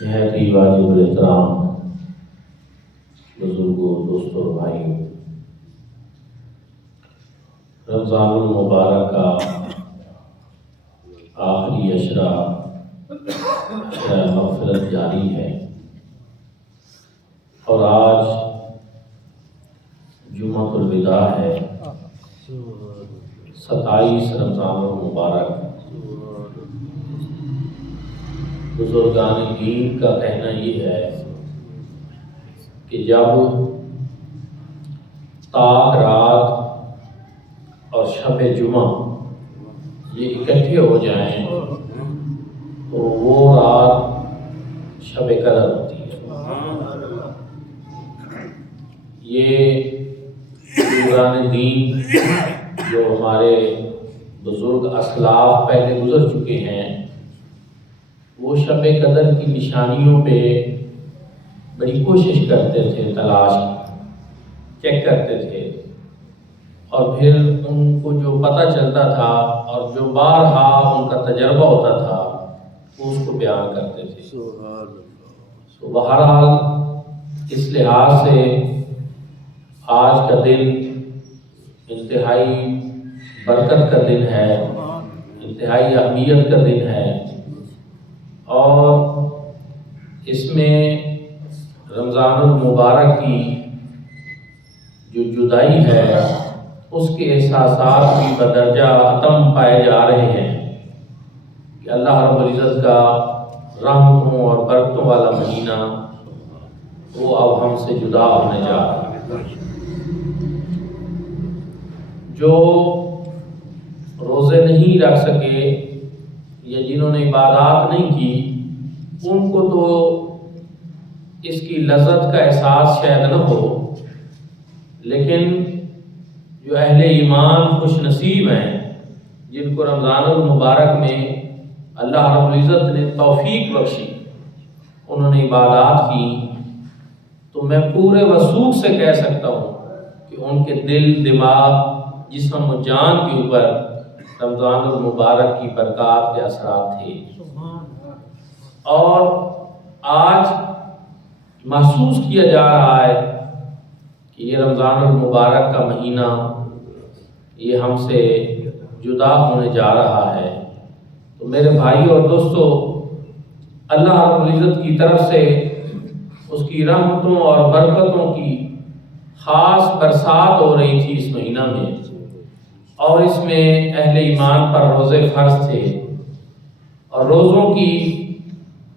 نہایت ہی واجب الاحترام بزرگوں، دوستوں اور بھائیوں، رمضان المبارک کا آخری عشرہ مغفرت جاری ہے، اور آج جمعہ الوداع ہے، 27 رمضان المبارک۔ بزرگان دین کا کہنا یہ ہے کہ جب طاق رات اور شب جمعہ یہ اکٹھے ہو جائیں تو وہ رات شب قدر ہوتی ہے۔ یہ بزرگان دین جو ہمارے بزرگ اسلاف پہلے گزر چکے ہیں، وہ شب قدر کی نشانیوں پہ بڑی کوشش کرتے تھے، تلاش چیک کرتے تھے، اور پھر ان کو جو پتہ چلتا تھا اور جو بارہا ان کا تجربہ ہوتا تھا وہ اس کو بیان کرتے تھے۔ تو بہرحال اس لحاظ سے آج کا دن انتہائی برکت کا دن ہے، انتہائی اہمیت کا دن ہے، اور اس میں رمضان المبارک کی جو جدائی ہے اس کے احساسات بھی بدرجہ اتم پائے جا رہے ہیں کہ اللہ رب العزت کا رحمتوں اور برکتوں والا مہینہ وہ اب ہم سے جدا ہونے جا رہا ہے۔ جو روزے نہیں رکھ سکے یا جنہوں نے عبادات نہیں کی، ان کو تو اس کی لذت کا احساس شاید نہ ہو، لیکن جو اہل ایمان خوش نصیب ہیں جن کو رمضان المبارک میں اللہ رب العزت نے توفیق بخشی، انہوں نے عبادات کی، تو میں پورے وثوق سے کہہ سکتا ہوں کہ ان کے دل، دماغ، جسم و جان کے اوپر رمضان المبارک کی برکات کے اثرات تھے، اور آج محسوس کیا جا رہا ہے کہ یہ رمضان المبارک کا مہینہ یہ ہم سے جدا ہونے جا رہا ہے۔ تو میرے بھائی اور دوستو، اللہ رب العزت کی طرف سے اس کی رحمتوں اور برکتوں کی خاص برسات ہو رہی تھی اس مہینہ میں، اور اس میں اہل ایمان پر روزے فرض تھے، اور روزوں کی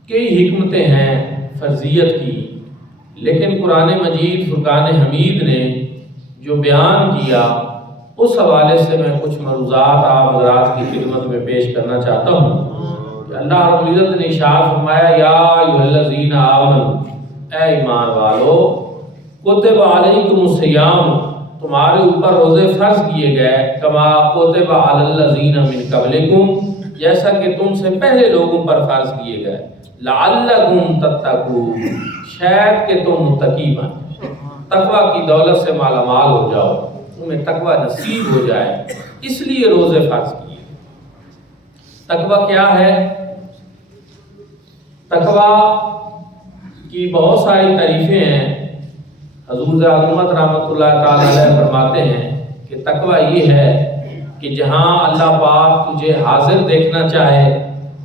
کئی حکمتیں ہیں فرضیت کی، لیکن قرآن مجید فرقان حمید نے جو بیان کیا اس حوالے سے میں کچھ مروزات آپ حضرات کی خدمت میں پیش کرنا چاہتا ہوں کہ اللہ رب العزت نے ارشاد فرمایا، یا ایھا الذین آمنوا، اے ایمان والو، کتب علیکم الصیام، تمہارے اوپر روزے فرض کیے گئے، کما کتب علی الذین من قبلکم، جیسا کہ تم سے پہلے لوگوں پر فرض کیے گئے، لعلکم تتقون، شاید کہ تم متقی بن، تقوی کی دولت سے مالا مال ہو جاؤ، تمہیں تقوی نصیب ہو جائے، اس لیے روزے فرض کیے۔ تقوی کیا ہے؟ تقوی کی بہت ساری تعریفیں ہیں۔ حضور اعظمت رحمۃ اللہ تعالی علیہ فرماتے ہیں کہ تقوی یہ ہے کہ جہاں اللہ پاک تجھے حاضر دیکھنا چاہے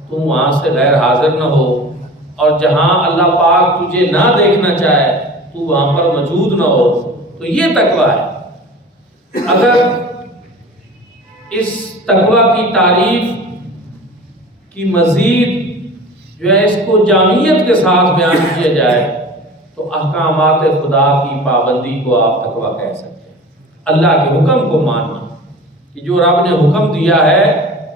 تو وہاں سے غیر حاضر نہ ہو، اور جہاں اللہ پاک تجھے نہ دیکھنا چاہے تو وہاں پر موجود نہ ہو، تو یہ تقوی ہے۔ اگر اس تقوی کی تعریف کی مزید جو ہے اس کو جامعیت کے ساتھ بیان کیا جائے تو احکامات خدا کی پابندی کو آپ تقوی کہہ سکتے ہیں، اللہ کے حکم کو ماننا، کہ جو رب نے حکم دیا ہے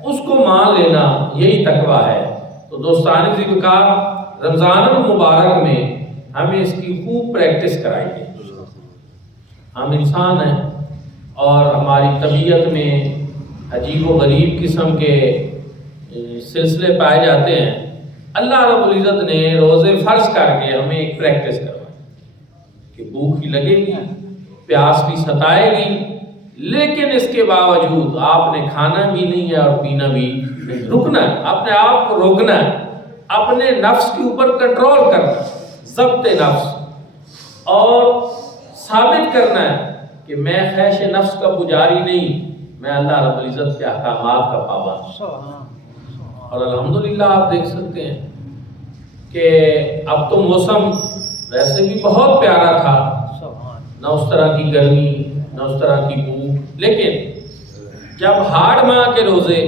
اس کو مان لینا، یہی تقوی ہے۔ تو دوستان ذکر رمضان المبارک میں ہمیں اس کی خوب پریکٹس کرائیے۔ ہم انسان ہیں اور ہماری طبیعت میں عجیب و غریب قسم کے سلسلے پائے جاتے ہیں۔ اللہ رب العزت نے روزے فرض کر کے ہمیں ایک پریکٹس کروائی کہ بھوک بھی لگے گی، پیاس بھی ستائے گی، لیکن اس کے باوجود آپ نے کھانا بھی نہیں ہے اور پینا بھی نہیں، رکنا ہے، اپنے آپ کو روکنا ہے، اپنے نفس کے اوپر کنٹرول کرنا، ضبط نفس، اور ثابت کرنا ہے کہ میں خواہش نفس کا پجاری نہیں، میں اللہ رب العزت کے احکامات کا پابند ہوں۔ اور الحمدللہ آپ دیکھ سکتے ہیں کہ اب تو موسم ویسے بھی بہت پیارا تھا، نہ اس طرح کی گرمی نہ اس طرح کی بھوک، لیکن جب ہاڑ ماہ کے روزے،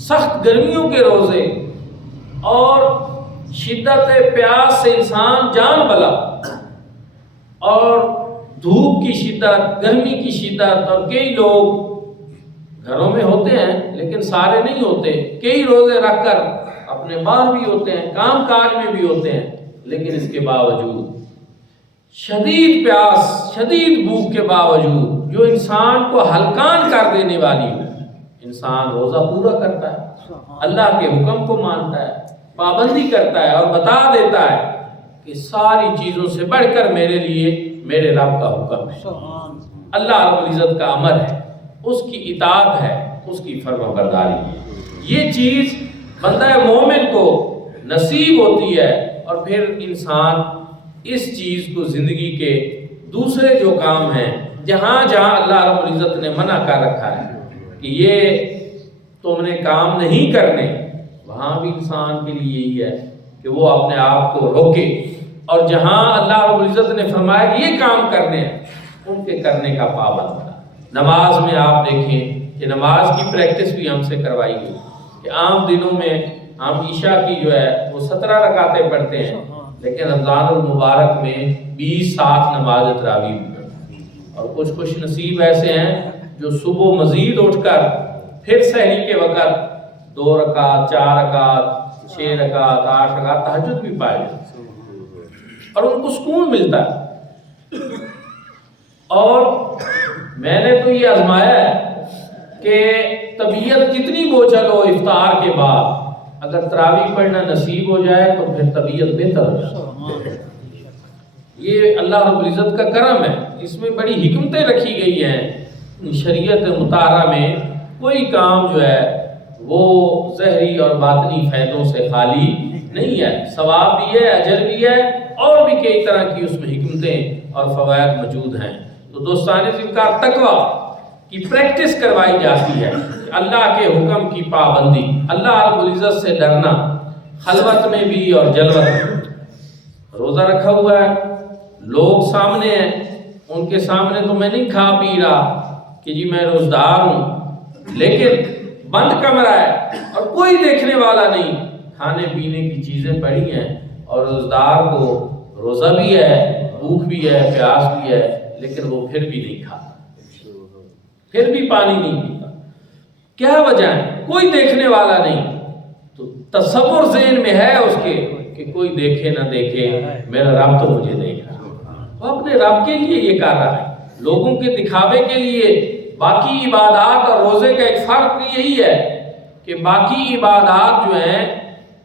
سخت گرمیوں کے روزے اور شدت پیاس سے انسان جان بلا، اور دھوپ کی شدت، گرمی کی شدت، اور کئی لوگ گھروں میں ہوتے ہیں لیکن سارے نہیں ہوتے، کئی روزے رکھ کر اپنے باہر بھی ہوتے ہیں، کام کاج میں بھی ہوتے ہیں، لیکن اس کے باوجود شدید پیاس، شدید بھوک کے باوجود جو انسان کو ہلکان کر دینے والی ہو، انسان روزہ پورا کرتا ہے، اللہ کے حکم کو مانتا ہے، پابندی کرتا ہے، اور بتا دیتا ہے کہ ساری چیزوں سے بڑھ کر میرے لیے میرے رب کا حکم ہے، اللہ رب العزت کا امر ہے، اس کی اطاعت ہے، اس کی فرما برداری ہے۔ یہ چیز بندہ مومن کو نصیب ہوتی ہے، اور پھر انسان اس چیز کو زندگی کے دوسرے جو کام ہیں، جہاں جہاں اللہ رب العزت نے منع کر رکھا ہے کہ یہ تم نے کام نہیں کرنے، وہاں بھی انسان کے لیے یہی ہے کہ وہ اپنے آپ کو روکے، اور جہاں اللہ رب العزت نے فرمایا کہ یہ کام کرنے ہیں ان کے کرنے کا پابند ہے۔ نماز میں آپ دیکھیں کہ نماز کی پریکٹس بھی ہم سے کروائی گئی کہ عام دنوں میں ہم عشاء کی جو ہے وہ 17 رکعتیں پڑھتے ہیں، لیکن رمضان المبارک میں 20 ساتھ نماز تراویح بھی پڑھتے ہیں، اور کچھ خوش نصیب ایسے ہیں جو صبح مزید اٹھ کر پھر سحری کے وقت 2 رکعت، 4 رکعت، 6 رکعت، 8 رکعت تہجد بھی پائے جاتے ہیں، اور ان کو سکون ملتا ہے۔ اور میں نے تو یہ آزمایا ہے کہ طبیعت کتنی بوجھل ہو، افطار کے بعد اگر تراویح پڑھنا نصیب ہو جائے تو پھر طبیعت بہتر ہو جائے۔ یہ اللہ رب العزت کا کرم ہے، اس میں بڑی حکمتیں رکھی گئی ہیں۔ شریعت مطہرہ میں کوئی کام جو ہے وہ ظاہری اور باطنی فائدوں سے خالی نہیں ہے، ثواب بھی ہے، اجر بھی ہے، اور بھی کئی طرح کی اس میں حکمتیں اور فوائد موجود ہیں۔ تو دوستان ذکر تقویٰ کی پریکٹس کروائی جاتی ہے، اللہ کے حکم کی پابندی، اللہ رب العزت سے ڈرنا، خلوت میں بھی اور جلوت میں۔ روزہ رکھا ہوا ہے، لوگ سامنے ہیں، ان کے سامنے تو میں نہیں کھا پی رہا کہ جی میں روزدار ہوں، لیکن بند کمرہ ہے اور کوئی دیکھنے والا نہیں، کھانے پینے کی چیزیں پڑی ہیں، اور روزدار کو روزہ بھی ہے، بھوک بھی ہے، پیاس بھی ہے، لیکن وہ پھر بھی نہیں کھاتا، پھر بھی پانی نہیں پیتا۔ کیا وجہ ہے؟ کوئی دیکھنے والا نہیں، تو تصور ذہن میں ہے اس کے کہ کوئی دیکھے نہ دیکھے، میرا رب تو مجھے دیکھ رہا ہے۔ وہ اپنے رب کے لیے یہ کر رہا ہے، لوگوں کے دکھاوے کے لیے۔ باقی عبادات اور روزے کا ایک فرق یہی ہے کہ باقی عبادات جو ہیں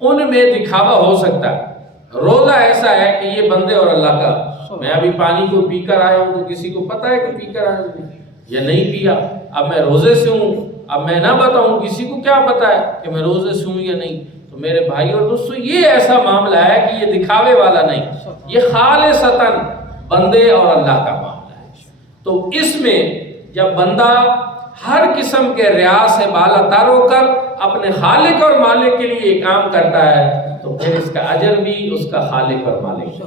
ان میں دکھاوا ہو سکتا ہے، روزہ ایسا ہے کہ یہ بندے اور اللہ کا۔ میں ابھی پانی کو پی کر آیا ہوں تو کسی کو پتہ ہے کہ پی کر آیا ہوں یا نہیں پیا، اب میں روزے سے ہوں، اب میں نہ بتاؤں، کسی کو کیا پتہ ہے کہ میں روزے سے ہوں یا نہیں۔ تو میرے بھائی اور دوستو، یہ ایسا معاملہ ہے کہ یہ دکھاوے والا نہیں، یہ خالصتاً بندے اور اللہ کا معاملہ ہے۔ تو اس میں جب بندہ ہر قسم کے ریاض سے بالا تر ہو کر اپنے خالق اور مالک کے لیے کام کرتا ہے، تو پھر اس کا اجر بھی اس کا خالق اور مالک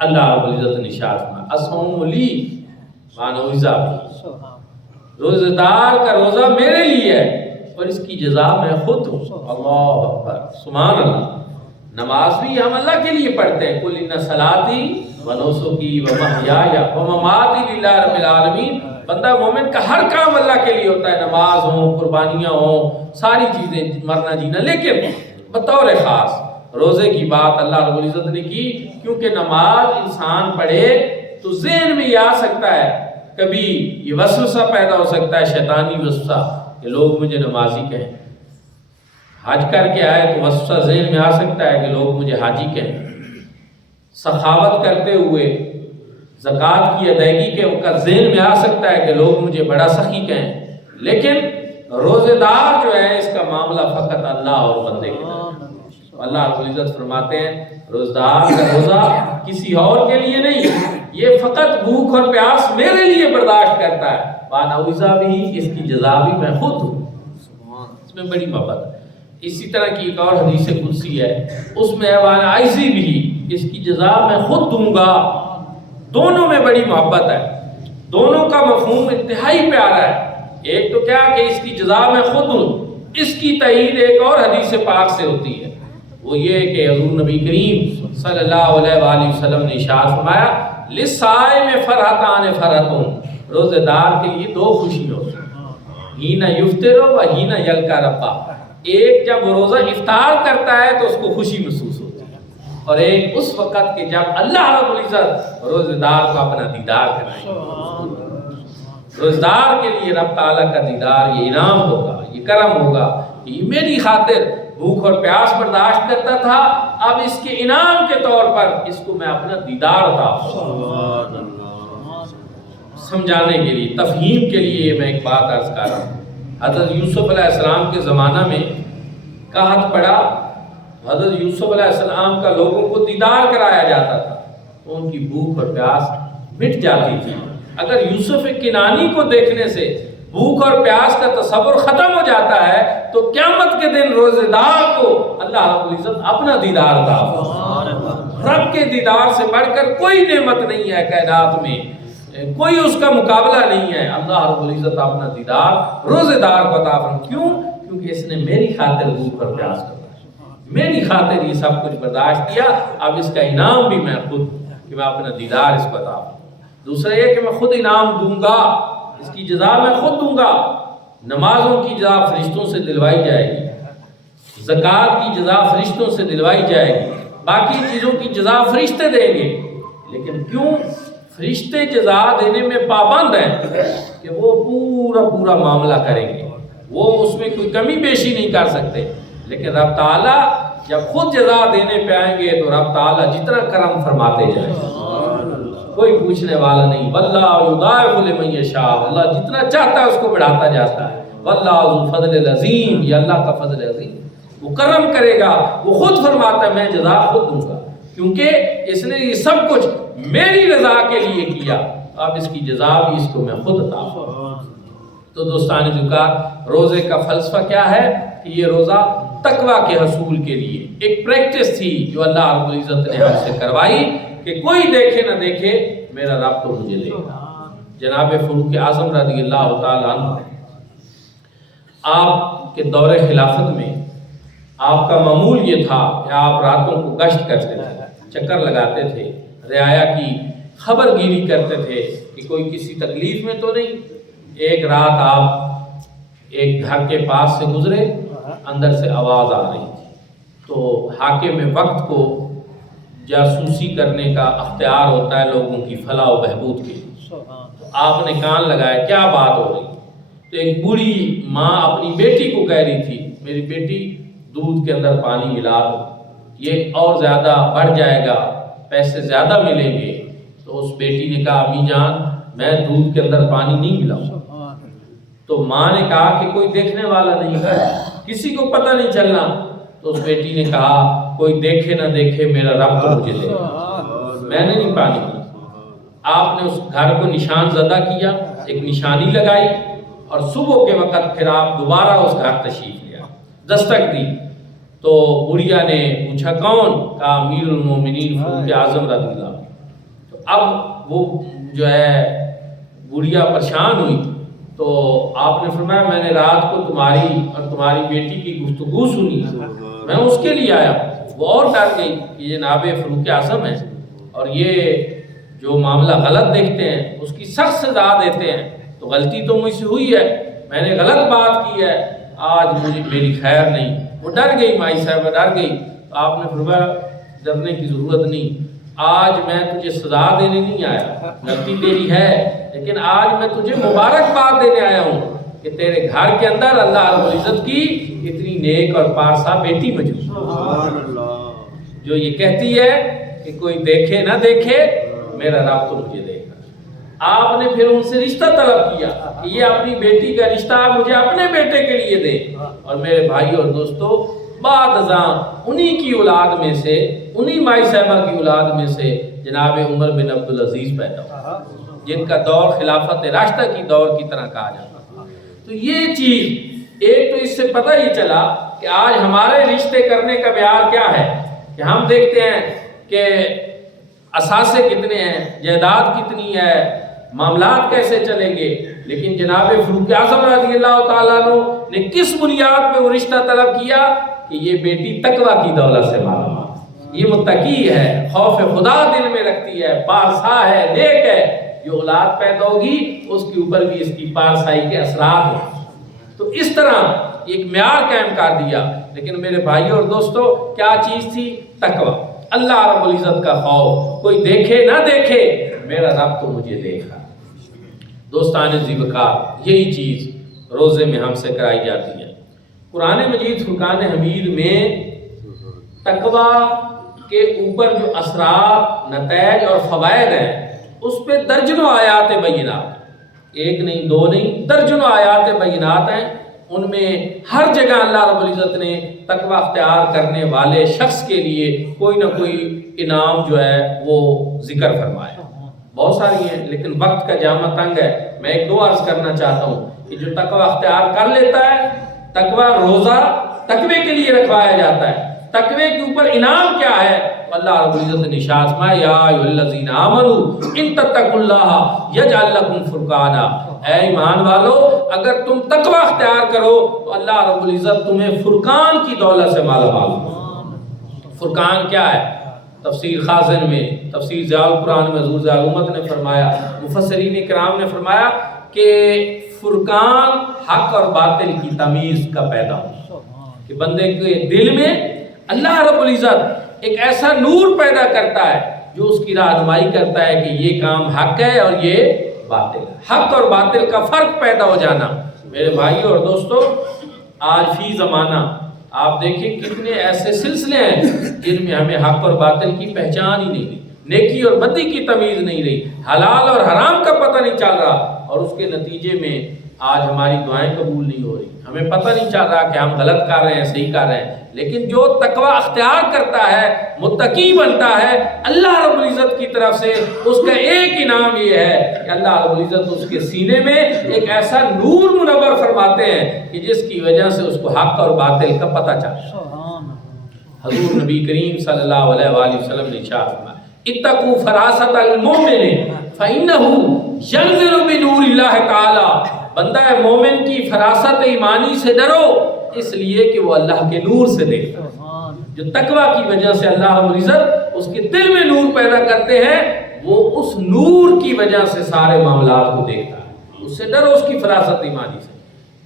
اللہ رب العزت نے ارشاد فرمایا، الصوم لی وانا اجزی بہ، روزہ دار کا روزہ میرے لیے ہے اور اس کی جزا میں خود ہوں۔ اللہ اکبر، سبحان اللہ۔ نماز بھی ہم اللہ کے لیے پڑھتے ہیں، قل ان صلاتی و نسکی و محیای و مماتی للہ رب العالمین۔ بندہ مومن کا ہر کام اللہ کے لیے ہوتا ہے، نماز ہوں، قربانیاں ہوں، ساری چیزیں، مرنا جینا، لیکن بطور خاص روزے کی بات اللہ رب العزت نے کی، کیونکہ نماز انسان پڑھے تو ذہن میں یہ آ سکتا ہے، کبھی یہ وسوسہ پیدا ہو سکتا ہے، شیطانی وسوسہ کہ لوگ مجھے نمازی کہیں، حج کر کے آئے تو وسوسہ ذہن میں آ سکتا ہے کہ لوگ مجھے حاجی کہیں، سخاوت کرتے ہوئے زکوٰۃ کی ادائیگی کے وقت ذہن میں آ سکتا ہے کہ لوگ مجھے بڑا سخی کہیں، لیکن روزے دار جو ہے اس کا معاملہ فقط اللہ اور بندے کے درمیان۔ اللہ رب العزت فرماتے ہیں روزدار کا روزہ کسی اور کے لیے نہیں، یہ فقط بھوک اور پیاس میرے لیے برداشت کرتا ہے، وَأَنَا بھی اس کی جزا بھی میں خود ہوں۔ اس میں بڑی محبت ہے۔ اسی طرح کی ایک اور حدیث قدسی ہے، اس میں وَأَنَا بھی اس کی جزا میں خود دوں گا۔ دونوں میں بڑی محبت ہے، دونوں کا مفہوم انتہائی پیارا ہے۔ ایک تو کیا کہ اس کی جزا میں خود ہوں، اس کی تائید ایک اور حدیث پاک سے ہوتی ہے، وہ یہ کہ حضور نبی کریم صلی اللہ علیہ وآلہ وسلم نے ارشاد فرمایا لِلصَّائِمِ فَرْحَتَانِ فَرْحَةٌ، روزے دار کے لیے دو خوشی ہوتی ہیں، ہینا یفطر و ہینا یلقا ربہ۔ ایک جب وہ روزہ افطار کرتا ہے تو اس کو خوشی محسوس ہوتی ہے، اور ایک اس وقت کہ جب اللہ رب العزت روزے دار کو اپنا دیدار کرائے گا۔ روزدار کے لیے رب تعالیٰ کا دیدار یہ انعام ہوگا، یہ کرم ہوگا کہ یہ میری خاطر بھوک اور پیاس برداشت کرتا تھا، اب اس کے انعام کے طور پر اس کو میں اپنا دیدار عطا کروں۔ سمجھانے کے لیے، تفہیم کے لیے میں ایک بات عرض کر رہا ہوں۔ حضرت یوسف علیہ السلام کے زمانہ میں قحط پڑا، حضرت یوسف علیہ السلام کا لوگوں کو دیدار کرایا جاتا تھا تو ان کی بھوک اور پیاس مٹ جاتی تھی۔ اگر یوسف کنانی کو دیکھنے سے بھوک اور پیاس کا تصور ختم ہو جاتا ہے تو قیامت کے دن روزے دار کو اللہ رب العزت اپنا دیدار عطا فرمائے۔ رب کے دیدار سے بڑھ کر کوئی نعمت نہیں ہے کائنات میں، کوئی اس کا مقابلہ نہیں ہے۔ اللہ رب العزت اپنا دیدار روزے دار کو عطا فرمائے۔ کیوں؟ کیونکہ اس نے میری خاطر بھوک اور پیاس کا، میری خاطر یہ سب کچھ برداشت کیا، اب اس کا انعام بھی میں خود کہ میں اپنا دیدار اس کو عطا فرماؤں۔ دوسرا یہ کہ میں خود انعام دوں گا، اس کی جزا میں خود دوں گا۔ نمازوں کی جزا فرشتوں سے دلوائی جائے گی، زکوٰۃ کی جزا فرشتوں سے دلوائی جائے گی، باقی چیزوں کی جزا فرشتے دیں گے۔ لیکن کیوں فرشتے جزا دینے میں پابند ہیں کہ وہ پورا معاملہ کریں گے، وہ اس میں کوئی کمی بیشی نہیں کر سکتے۔ لیکن رب تعالیٰ جب خود جزا دینے پہ آئیں گے تو رب تعالیٰ جتنا کرم فرماتے جائیں گے، کوئی پوچھنے والا نہیں۔ واللہ یضاعف لمن یشاء، اللہ جتنا چاہتا ہے اس کو بڑھاتا جاتا ہے۔ واللہ ذو فضل العظیم، یہ اللہ کا فضل عظیم، وہ کرم کرے گا، وہ خود فرماتا ہے میں جزا خود دوں گا، کیونکہ اس نے یہ سب کچھ میری رضا کے لیے کیا، اب اس کی جزا بھی اس کو میں خود عطا کروں۔ تو دوستان ذکر، روزے کا فلسفہ کیا ہے کہ یہ روزہ تقویٰ کے حصول کے لیے ایک پریکٹس تھی جو اللہ رب العزت نے ہم سے کروائی کہ کوئی دیکھے نہ دیکھے میرا رب تو مجھے دے گا۔ جناب فاروق اعظم رضی اللہ تعالیٰ عنہ، آپ کے دور خلافت میں آپ کا معمول یہ تھا کہ آپ راتوں کو گشت کرتے تھے، چکر لگاتے تھے، رعایا کی خبر گیری کرتے تھے کہ کوئی کسی تکلیف میں تو نہیں۔ ایک رات آپ ایک گھر کے پاس سے گزرے، اندر سے آواز آ رہی تھی، تو حاکم وقت کو جاسوسی کرنے کا اختیار ہوتا ہے لوگوں کی فلاح و بہبود کے لیے۔ تو آپ نے کان لگایا کیا بات ہو رہی، تو ایک بوڑھی ماں اپنی بیٹی کو کہہ رہی تھی میری بیٹی دودھ کے اندر پانی ملا دو، یہ اور زیادہ بڑھ جائے گا، پیسے زیادہ ملیں گے۔ تو اس بیٹی نے کہا امی جان میں دودھ کے اندر پانی نہیں ملاؤں۔ تو ماں نے کہا کہ کوئی دیکھنے والا نہیں ہے، کسی کو پتہ نہیں چلنا۔ تو اس بیٹی نے کہا کوئی دیکھے نہ دیکھے میرا رب تو مجھے دے گا، میں نے نہیں پانی پیا۔ آپ نے اس گھر کو نشان زدہ کیا، ایک نشانی لگائی، اور صبح کے وقت پھر آپ دوبارہ اس گھر تشریف لیا، دستک دی۔ تو بڑھیا نے پوچھا کون؟ کہا امیر المومنین فاروق اعظم رضی اللہ عنہ۔ تو اب وہ جو ہے بڑھیا پریشان ہوئی، تو آپ نے فرمایا میں نے رات کو تمہاری اور تمہاری بیٹی کی گفتگو سنی، میں اس کے لیے آیا ہوں۔ وہ اور ڈر گئی کہ یہ جناب فاروق اعظم ہے اور یہ جو معاملہ غلط دیکھتے ہیں اس کی سخت سزا دیتے ہیں، تو غلطی تو مجھ سے ہوئی ہے، میں نے غلط بات کی ہے، آج مجھے میری خیر نہیں۔ وہ ڈر گئی، مائی صاحبہ ڈر گئی۔ تو آپ نے فرمایا ڈرنے کی ضرورت نہیں، آج میں تجھے سزا دینے نہیں آیا، غلطی تیری ہے، لیکن آج میں تجھے مبارکباد دینے آیا ہوں کہ تیرے گھر کے اندر اللہ رب العزت کی اتنی نیک اور پارسا بیٹی موجود جو یہ کہتی ہے کہ کوئی دیکھے نہ دیکھے میرا رب تو مجھے دے گا۔ آپ نے پھر ان سے رشتہ طلب کیا کہ یہ اپنی بیٹی کا رشتہ مجھے اپنے بیٹے کے لیے دے۔ اور میرے بھائی اور دوستو، بعد ازاں انہی کی اولاد میں سے، انہی مائی صاحبہ کی اولاد میں سے جناب عمر بن عبدالعزیز پیدا ہوا، جن کا دور خلافت راشدہ کی دور کی طرح کہا جاتا ہے۔ تو یہ چیز ایک تو اس سے پتہ ہی چلا کہ آج ہمارے رشتے کرنے کا معیار کیا ہے، کہ ہم دیکھتے ہیں کہ اثاثے کتنے ہیں، جائیداد کتنی ہے، معاملات کیسے چلیں گے، لیکن جناب فاروق اعظم رضی اللہ تعالیٰ عنہ نے کس بنیاد پہ وہ رشتہ طلب کیا کہ یہ بیٹی تقویٰ کی دولت سے مالا مال، یہ متقی ہے، خوف خدا دل میں رکھتی ہے، پارسا ہے، نیک ہے، جو اولاد پیدا ہوگی اس کے اوپر بھی اس کی پارسائی کے اثرات ہیں۔ تو اس طرح ایک معیار قائم کر دیا۔ لیکن میرے بھائیوں اور دوستو، کیا چیز تھی؟ تقویٰ، اللہ رب العزت کا خوف۔ کوئی دیکھے نہ دیکھے، میرا رب تو مجھے دیکھ رہا۔ دوستان ذی وقار، یہی چیز روزے میں ہم سے کرائی جاتی ہے۔ قرآن مجید فرقان حمید میں تقویٰ کے اوپر جو اثرات، نتائج اور فوائد ہیں، اس پہ درجنوں آیات بینات، ایک نہیں دو نہیں، درجنوں آیات بینات ہیں۔ ان میں ہر جگہ اللہ رب العزت نے تقویٰ اختیار کرنے والے شخص کے لیے کوئی نہ کوئی انعام جو ہے وہ ذکر فرمایا۔ بہت ساری ہیں، لیکن وقت کا جامع تنگ ہے، میں ایک دو عرض کرنا چاہتا ہوں کہ جو تقویٰ اختیار کر لیتا ہے، تقویٰ روزہ تقوی کے لیے رکھوایا جاتا ہے، تقوی کے اوپر انعام کیا ہے؟ اللہ رب العزت نے ارشاد فرمایا، یا ایھا الذین آمنوا ان تتقوا اللہ یجعل لکم فرقانا، اے ایمان والو اگر تم تقوی اختیار کرو تو اللہ رب العزت تمہیں فرقان کی دولت سے مالا مال۔ فرقان کیا ہے؟ تفسیر خازن میں، تفسیر ضیاء القرآن میں حضور ضیاء الامت نے فرمایا، مفسرین کرام نے فرمایا کہ فرقان حق اور باطل کی تمیز کا پیدا ہو، کہ بندے کے دل میں اللہ رب العزت ایک ایسا نور پیدا کرتا ہے جو اس کی رہنمائی کرتا ہے کہ یہ کام حق ہے اور یہ باطل ہے، حق اور باطل کا فرق پیدا ہو جانا۔ میرے بھائیوں اور دوستو، آج فی زمانہ آپ دیکھیں کتنے ایسے سلسلے ہیں جن میں ہمیں حق اور باطل کی پہچان ہی نہیں رہی، نیکی اور بدی کی تمیز نہیں رہی، حلال اور حرام کا پتہ نہیں چل رہا، اور اس کے نتیجے میں آج ہماری دعائیں قبول نہیں ہو رہی، ہمیں پتہ نہیں چل رہا کہ ہم غلط کر رہے ہیں صحیح کر رہے ہیں۔ لیکن جو تقوی اختیار کرتا ہے، متقی بنتا ہے، اللہ رب العزت کی طرف سے اس کا ایک انعام یہ ہے کہ اللہ رب العزت اس کے سینے میں ایک ایسا نور منور فرماتے ہیں کہ جس کی وجہ سے اس کو حق اور باطل کا پتہ چلتا ہے۔ حضور نبی کریم صلی اللہ علیہ وآلہ وسلم نے ارشاد فرمایا، اتقوا فراست المؤمن فإنه ينزل بنور اللہ تعالی، بندہ مومن کی فراست ایمانی سے ڈرو، اس لیے کہ وہ اللہ کے نور سے دیکھتا ہے۔ جو تقوی کی وجہ سے اللہ رب العزت اس کے دل میں نور پیدا کرتے ہیں، وہ اس نور کی وجہ سے سارے معاملات کو دیکھتا ہے۔ اس سے ڈرو، اس کی فراست ایمانی سے۔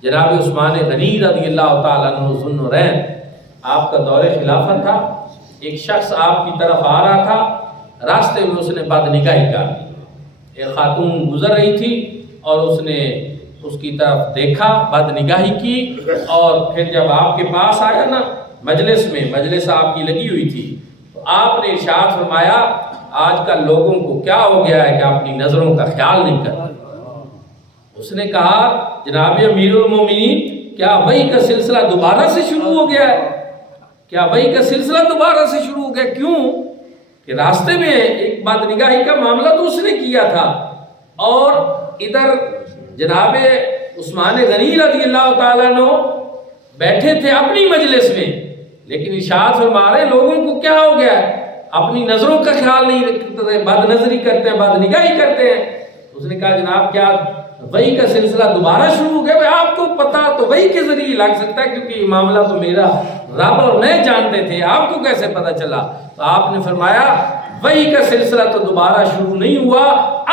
جناب عثمان غنی رضی اللہ تعالیٰ عنہ ذو النورین، آپ کا دور خلافت تھا، ایک شخص آپ کی طرف آ رہا تھا، راستے میں اس نے بد نگاہی کر دی، ایک خاتون گزر رہی تھی اور اس نے اس کی طرف دیکھا، بد نگاہی کی، اور پھر جب آپ کے پاس آیا نا مجلس میں، مجلس آپ کی لگی ہوئی تھی، تو آپ نے ارشاد فرمایا، آج کل لوگوں کو کیا ہو گیا ہے کہ اپنی نظروں کا خیال نہیں کرتے۔ اس نے کہا، جناب امیر المومنین، کیا وحی کا سلسلہ دوبارہ سے شروع ہو گیا ہے؟ کیا وحی کا سلسلہ دوبارہ سے شروع ہو گیا؟ کیوں؟ کہ راستے میں ایک بد نگاہی کا معاملہ تو اس نے کیا تھا، اور ادھر جناب عثمان غنی رضی اللہ تعالیٰ عنہ بیٹھے تھے اپنی مجلس میں، لیکن ارشاد فرما رہے لوگوں کو کیا ہو گیا ہے، اپنی نظروں کا خیال نہیں رکھتے، بد نظری کرتے ہیں، بد نگاہی کرتے ہیں۔ اس نے کہا، جناب کیا وحی کا سلسلہ دوبارہ شروع ہو گیا؟ آپ کو پتہ تو وحی کے ذریعے لگ سکتا ہے، کیونکہ یہ معاملہ تو میرا رب اور میں جانتے تھے، آپ کو کیسے پتہ چلا؟ تو آپ نے فرمایا، وحی کا سلسلہ تو دوبارہ شروع نہیں ہوا،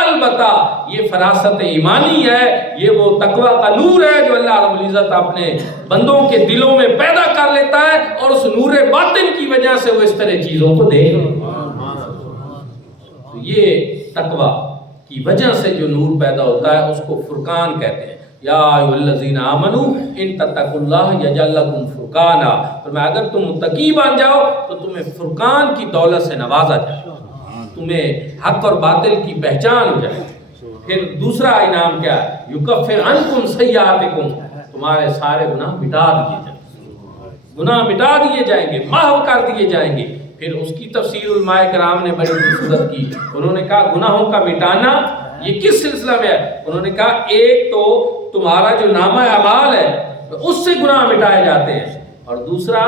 البتہ یہ فراست ایمانی ہے، یہ وہ تقوی کا نور ہے جو اللہ رب العزت اپنے بندوں کے دلوں میں پیدا کر لیتا ہے، اور اس نور باطن کی وجہ سے وہ اس طرح چیزوں کو دیکھ لیتا ہے۔ تو یہ تقوی کی وجہ سے جو نور پیدا ہوتا ہے اس کو فرقان کہتے ہیں۔ یا ایھا الذین آمنوا ان تتقوا اللہ یجعل لکم فرقانا، فرمایا اگر تم متقی بن جاؤ تو تمہیں فرقان کی دولت سے نوازا جائے، تمہیں حق اور باطل کی پہچان ہو جائے۔ پھر دوسرا انعام کیا ہے؟ یکفر عنکم سیئاتکم، تمہارے سارے گناہ مٹا دیے جائیں۔ گناہ مٹا دیے جائیں گے، محو کر دیے جائیں گے۔ پھر اس کی تفسیر علماء کرام نے بڑی خوبصورت کی، انہوں نے کہا گناہوں کا مٹانا یہ کس سلسلہ میں ہے؟ انہوں نے کہا ایک تو تمہارا جو نامہ اعمال ہے اس سے گناہ مٹائے جاتے ہیں، اور دوسرا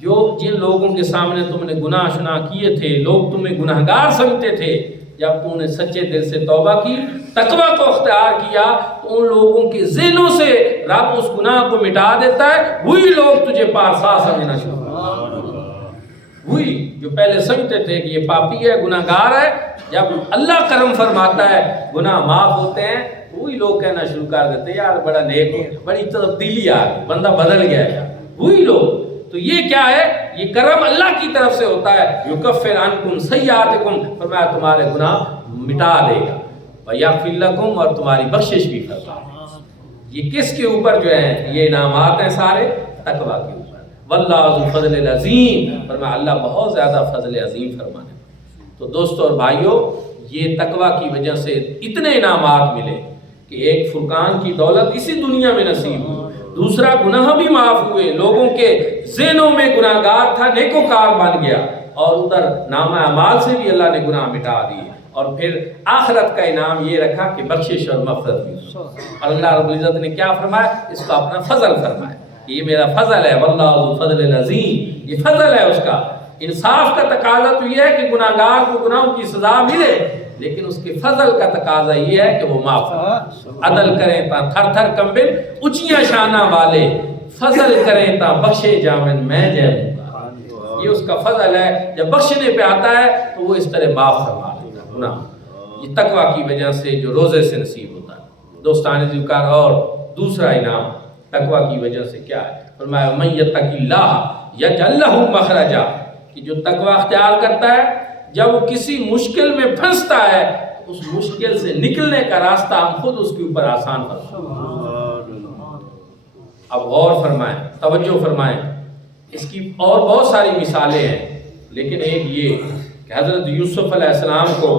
جو جن لوگوں کے سامنے تم نے گناہ شناہ کیے تھے، لوگ تمہیں گناہگار سمجھتے تھے، جب تم نے سچے دل سے توبہ کی، تقوی کو اختیار کیا، تو ان لوگوں کے ذہنوں سے رب اس گناہ کو مٹا دیتا ہے، وہی لوگ تجھے پارسا سمجھنا شروع وہی جو پہلے سمجھتے تھے کہ یہ پاپی ہے، گناہگار ہے، جب اللہ کرم فرماتا ہے گناہ معاف ہوتے ہیں، وہی لوگ کہنا شروع کر دیتے ہیں یار بڑا نیک ہو، بڑی تبدیلی آ گئی، بندہ بدل گیا ہے۔ وہی لوگ تو یہ کیا ہے؟ یہ کرم اللہ کی طرف سے ہوتا ہے، یکفر عنکم سیئاتکم، فرمایا تمہارے گناہ مٹا دے گا، ویغفر لکم، اور تمہاری بخشش بھی فرمائے۔ یہ کس کے اوپر جو ہے یہ انعامات ہیں؟ سارے تقویٰ کے اوپر۔ واللہ ذو فضل العظیم، فرمایا اللہ بہت زیادہ فضل عظیم فرمانے۔ تو دوستو اور بھائیو، یہ تقویٰ کی وجہ سے اتنے انعامات ملے کہ ایک فرقان کی دولت اسی دنیا میں نصیب ہوئی، دوسرا گناہ بھی معاف ہوئے، لوگوں کے ذہنوں میں گناہگار تھا نیکوکار بن گیا، اور ادھر نامہ اعمال سے بھی اللہ نے گناہ مٹا دیے، اور پھر آخرت کا انعام یہ رکھا کہ بخشش اور مغفرت بھی۔ اور اللہ رب العزت نے کیا فرمایا؟ اس کو اپنا فضل فرمایا، یہ میرا فضل ہے، واللہ ذو فضل العظیم، یہ فضل ہے اس کا۔ انصاف کا تقاضا تو یہ ہے کہ گناہگار کو گناہوں کی سزا ملے، لیکن اس کے فضل کا تقاضا یہ ہے کہ وہ معاف عدل کریں تا تھر تھر کمبل اونچیاں شانہ والے، فضل کریں تا بخشے جامن میں جے یہ اس کا فضل ہے۔ جب بخشنے پہ آتا ہے تو وہ اس طرح معاف فرما دیتا ہے گناہ، یہ تقویٰ کی وجہ سے جو روزے سے نصیب ہوتا ہے۔ دوستان ذکر اور دوسرا انعام تقویٰ کی وجہ سے کیا ہے؟ فرمایا من یتق اللہ یجعل لہ مخرجا، کہ جو تقویٰ اختیار کرتا ہے جب وہ کسی مشکل میں پھنستا ہے تو اس مشکل سے نکلنے کا راستہ ہم خود اس کے اوپر آسان فرمائیں۔ اب غور فرمائیں، توجہ فرمائیں، اس کی اور بہت ساری مثالیں ہیں، لیکن ایک یہ کہ حضرت یوسف علیہ السلام کو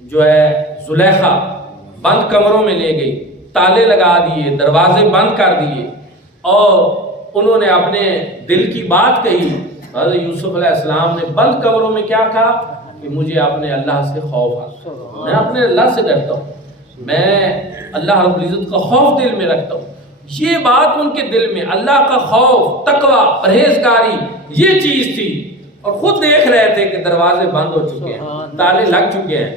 جو ہے زلیخا بند کمروں میں لے گئی، تالے لگا دیے، دروازے بند کر دیے، اور انہوں نے اپنے دل کی بات کہی۔ حضرت یوسف علیہ السلام نے بند کمروں میں کیا کہا کہ مجھے اپنے اللہ سے خوف آتا، میں اپنے اللہ سے ڈرتا ہوں، میں اللہ رب العزت کا خوف دل میں رکھتا ہوں۔ یہ بات ان کے دل میں اللہ کا خوف، تقویٰ، پرہیزگاری یہ چیز تھی، اور خود دیکھ رہے تھے کہ دروازے بند ہو چکے ہیں، تالے لگ چکے ہیں،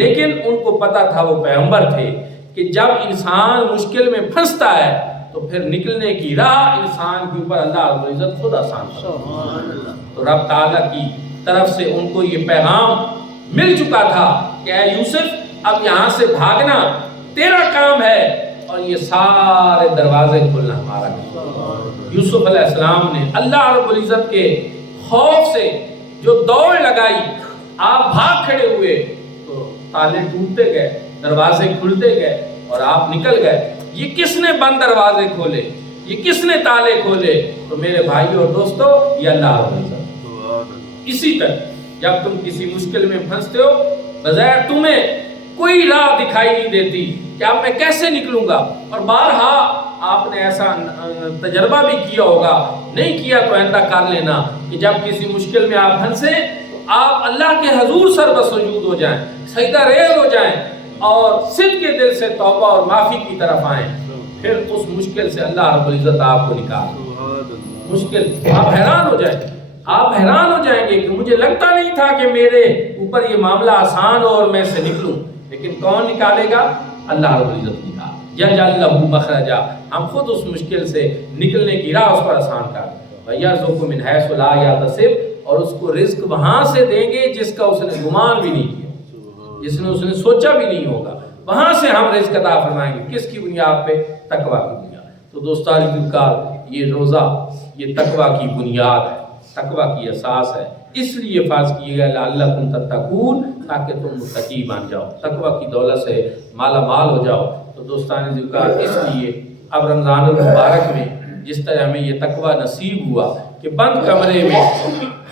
لیکن ان کو پتا تھا وہ پیغمبر تھے کہ جب انسان مشکل میں پھنستا ہے تو پھر نکلنے کی راہ انسان کے اوپر اللہ رب العزت خود آسان کرتا ہے۔ تو رب تعالیٰ کی طرف سے ان کو یہ پیغام مل چکا تھا کہ اے یوسف اب یہاں سے بھاگنا تیرا کام ہے، اور یہ سارے دروازے کھلنا ہمارا کام۔ یوسف علیہ السلام نے اللہ رب العزت کے خوف سے جو دوڑ لگائی، آپ بھاگ کھڑے ہوئے تو تالے ٹوٹتے گئے، دروازے کھلتے گئے، اور آپ نکل گئے۔ یہ کس نے بند دروازے کھولے؟ یہ کس نے تالے کھولے؟ تو میرے بھائیو اور دوستو، یہ اللہ رب العزت۔ اسی طرح جب تم کسی مشکل میں پھنستے ہو، بظاہر تمہیں کوئی راہ دکھائی نہیں دیتی کہ اب میں کیسے نکلوں گا، اور بارہا آپ نے ایسا تجربہ بھی کیا ہوگا، نہیں کیا تو آئندہ کر لینا، کہ جب کسی مشکل میں آپ پھنسے تو آپ اللہ کے حضور سر بسجود ہو جائیں، سجدہ ریز ہو جائیں، اور صدق کے دل سے توبہ اور معافی کی طرف آئیں، پھر اس مشکل سے اللہ رب العزت آپ کو نکال مشکل، آپ حیران ہو جائیں، آپ حیران ہو جائیں گے کہ مجھے لگتا نہیں تھا کہ میرے اوپر یہ معاملہ آسان ہو اور میں سے نکلوں، لیکن کون نکالے گا؟ اللہ رب العزت نکال، یجعل لہ مخرجا، ہم خود اس مشکل سے نکلنے کی راہ اس پر آسان کر دیں، وَيَرْزُقْهُ مِنْ حَيْثُ لَا يَحْتَسِبُ، اور اس کو رزق وہاں سے دیں گے جس کا اس نے گمان بھی نہیں کیا، جس نے اس نے سوچا بھی نہیں ہوگا، وہاں سے ہم رزق عطا فرمائیں گے۔ کس کی بنیاد پہ؟ تقویٰ کی بنیاد۔ تو دوستان ذکر، یہ روزہ یہ تقویٰ کی بنیاد ہے، تقویٰ کی اساس ہے، اس لیے فرض کیے گئے لعلکم تتقون، تاکہ تم متقی بن جاؤ، تقویٰ کی دولت سے مالا مال ہو جاؤ۔ تو دوستان ذکر، اس لیے اب رمضان المبارک میں جس طرح ہمیں یہ تقویٰ نصیب ہوا کہ بند کمرے میں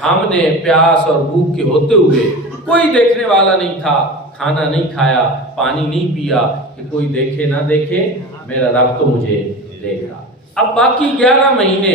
ہم نے پیاس اور بھوک کے ہوتے ہوئے، کوئی دیکھنے والا نہیں تھا، کھانا نہیں کھایا، پانی نہیں پیا، کہ کوئی دیکھے نہ دیکھے میرا رب تو مجھے دیکھ رہا۔ اب باقی 11 مہینے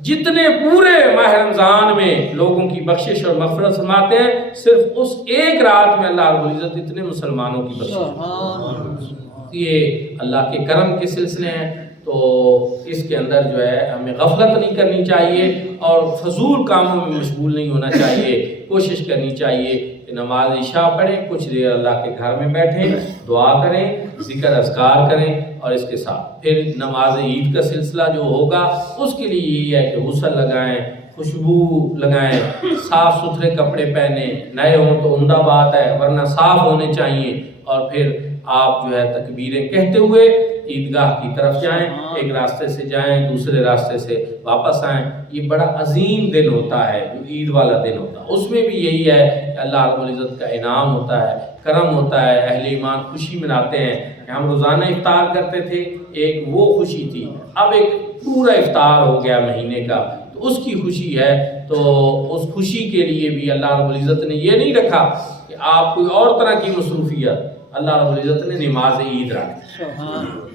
جتنے پورے ماہ رمضان میں لوگوں کی بخشش اور مغفرت فرماتے ہیں، صرف اس ایک رات میں اللہ رب العزت اتنے مسلمانوں کی بخشش۔ یہ اللہ کے کرم کے سلسلے ہیں، تو اس کے اندر جو ہے ہمیں غفلت نہیں کرنی چاہیے اور فضول کاموں میں مشغول نہیں ہونا چاہیے۔ کوشش کرنی چاہیے کہ نماز عشاء پڑھیں، کچھ دیر اللہ کے گھر میں بیٹھیں، دعا کریں، ذکر اذکار کریں، اور اس کے ساتھ پھر نماز عید کا سلسلہ جو ہوگا اس کے لیے یہی ہے کہ غسل لگائیں، خوشبو لگائیں، صاف ستھرے کپڑے پہنیں، نئے ہوں تو عمدہ بات ہے ورنہ صاف ہونے چاہیے، اور پھر آپ جو ہے تکبیریں کہتے ہوئے عیدگاہ کی طرف جائیں، ایک راستے سے جائیں دوسرے راستے سے واپس آئیں۔ یہ بڑا عظیم دن ہوتا ہے جو عید والا دن ہوتا ہے، اس میں بھی یہی ہے کہ اللہ رب العزت کا انعام ہوتا ہے، کرم ہوتا ہے، اہل ایمان خوشی مناتے ہیں کہ ہم روزانہ افطار کرتے تھے، ایک وہ خوشی تھی، اب ایک پورا افطار ہو گیا مہینے کا، تو اس کی خوشی ہے۔ تو اس خوشی کے لیے بھی اللہ رب العزت نے یہ نہیں رکھا کہ آپ کوئی اور طرح کی مصروفیت، اللہ رب العزت نے نماز عید رکھ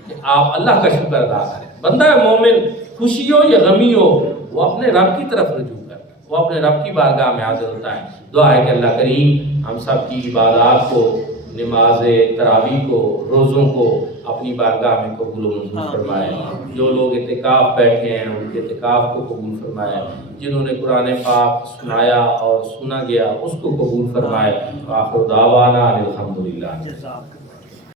کہ آپ اللہ کا شکر ادا کریں۔ بندہ مومن خوشی ہو یا غمی ہو وہ اپنے رب کی طرف رجوع کرتا ہے، وہ اپنے رب کی بارگاہ میں حاضر ہوتا ہے۔ دعا ہے کہ اللہ کریم ہم سب کی عبادات کو، نماز تراویح کو، روزوں کو اپنی بارگاہ میں قبول و منظور فرمائے۔ جو لوگ اعتکاف بیٹھے ہیں ان کے اعتکاف کو قبول فرمائے، جنہوں نے قرآن پاک سنایا اور سنا گیا اس کو قبول فرمائے۔ آخر دعوانا الحمدللہ۔